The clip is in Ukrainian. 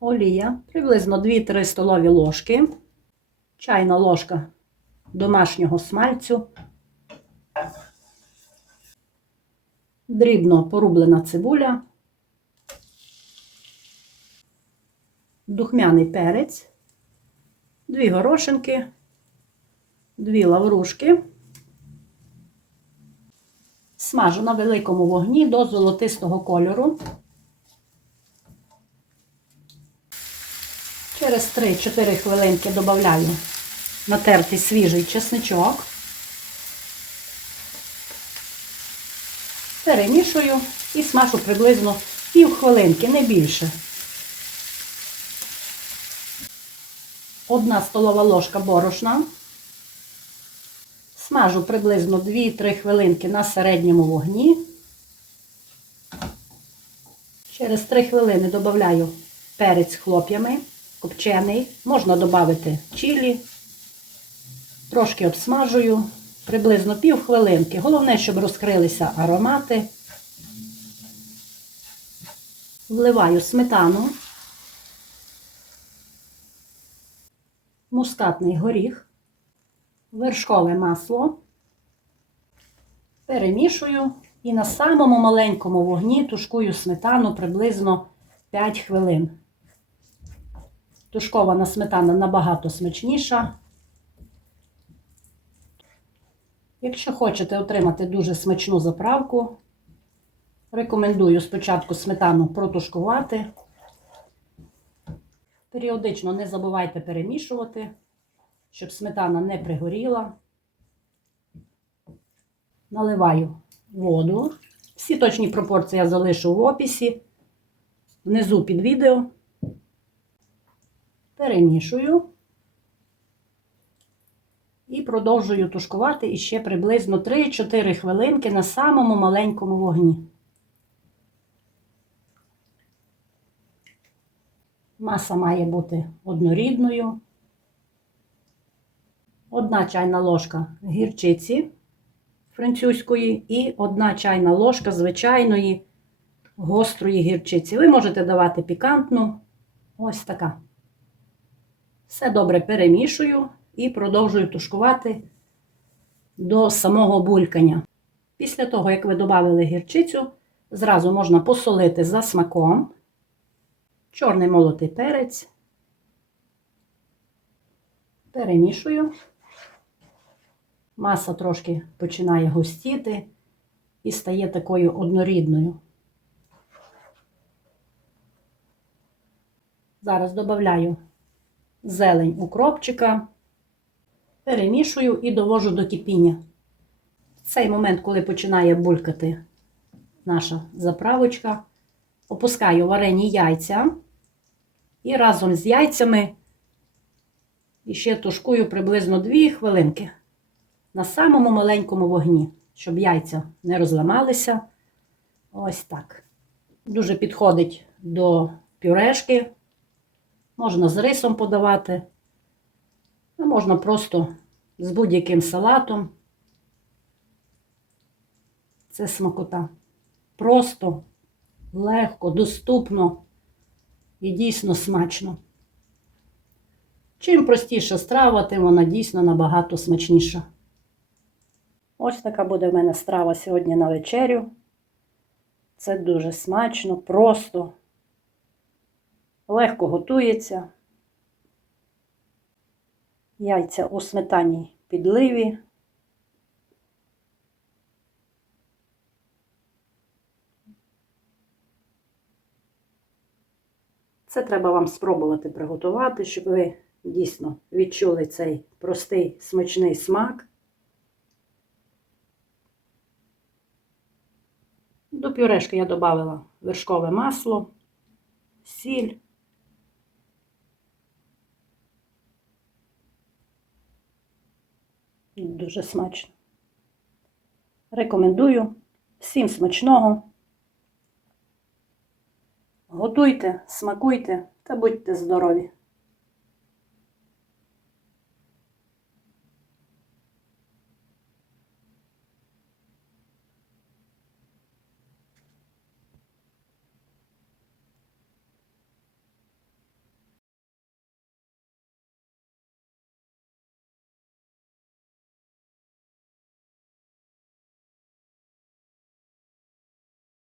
олія, приблизно 2-3 столові ложки, чайна ложка домашнього смальцю, дрібно порублена цибуля, духмяний перець, дві горошинки, дві лаврушки. Смажу на великому вогні до золотистого кольору. Через 3-4 хвилинки додаю натертий свіжий чесничок. Перемішую і смажу приблизно пів хвилинки, не більше. Одна столова ложка борошна. Смажу приблизно 2-3 хвилинки на середньому вогні. Через 3 хвилини додаю перець хлоп'ями, копчений. Можна додати чилі. Трошки обсмажую, приблизно пів хвилинки. Головне, щоб розкрилися аромати. Вливаю сметану, мускатний горіх вершкове масло, перемішую і на самому маленькому вогні тушкую сметану приблизно 5 хвилин. Тушкована сметана набагато смачніша. Якщо хочете отримати дуже смачну заправку, рекомендую спочатку сметану протушкувати. Періодично не забувайте перемішувати щоб сметана не пригоріла. Наливаю воду. Всі точні пропорції я залишу в описі, внизу під відео. Перемішую і продовжую тушкувати іще приблизно 3-4 хвилинки на самому маленькому вогні. Маса має бути однорідною. Одна чайна ложка гірчиці французької і одна чайна ложка звичайної гострої гірчиці. Ви можете давати пікантну. Ось така. Все добре перемішую і продовжую тушкувати до самого булькання. Після того, як ви додали гірчицю, зразу можна посолити за смаком, чорний молотий перець, перемішую. Маса трошки починає густіти і стає такою однорідною. Зараз додаю зелень укропчика, перемішую і довожу до кипіння. В цей момент, коли починає булькати наша заправочка, опускаю варені яйця і разом з яйцями ще тушкую приблизно 2 хвилинки на самому маленькому вогні, щоб яйця не розламалися. Ось так. Дуже підходить до пюрешки. Можна з рисом подавати, а можна просто з будь-яким салатом. Це смакота. Просто, легко, доступно і дійсно смачно. Чим простіша страва, тим вона дійсно набагато смачніша. Ось така буде в мене страва сьогодні на вечерю. Це дуже смачно, просто, легко готується. Яйця у сметаній підливі. Це треба вам спробувати приготувати, щоб ви дійсно відчули цей простий смачний смак. До пюрешки я додала вершкове масло, сіль. Дуже смачно. Рекомендую всім смачного. Готуйте, смакуйте та будьте здорові!